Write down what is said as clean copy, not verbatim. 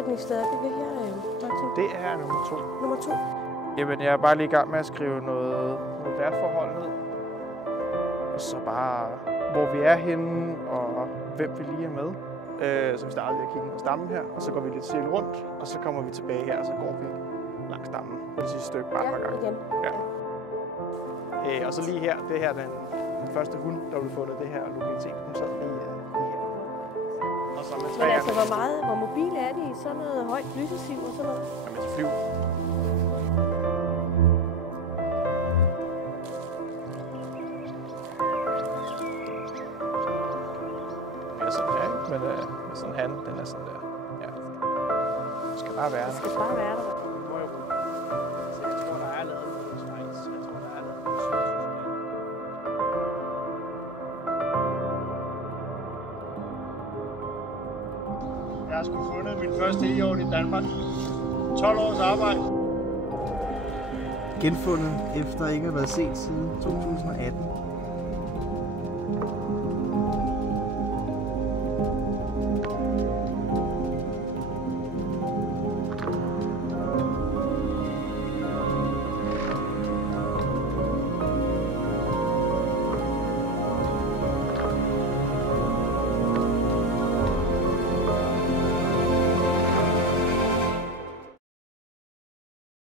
bosætningssted er det her, Martin? Det er nummer 2. Nummer 2? Jamen, jeg er bare lige i gang med at skrive noget værtsforhold ned. Og så bare, hvor vi er henne, og hvem vi lige er med. Så vi starter ved at kigge på stammen her, og så går vi lidt stille rundt, og så kommer vi tilbage her, og så går vi langs stammen på det sidste stykke bare et par gange. Igen. Ja. Og så lige her, det her den første hund, der blev fundet, det her lokalitet, hun sad lige her. Og så med Men træerne. altså, hvor mobile er de i sådan noget højt lysesiv og sådan noget? Jamen, de flyver. Sådan her, men sådan han, den er sådan der. Ja. Det skal bare være der. Det skal bare være der. Så jeg tror, der er lavet noget Schweiz. Jeg tror, der er lavet noget Sydsystem. Jeg har sgu fundet min første e-ord i Danmark. 12 års arbejde. Genfundet efter ikke at have været set siden 2018.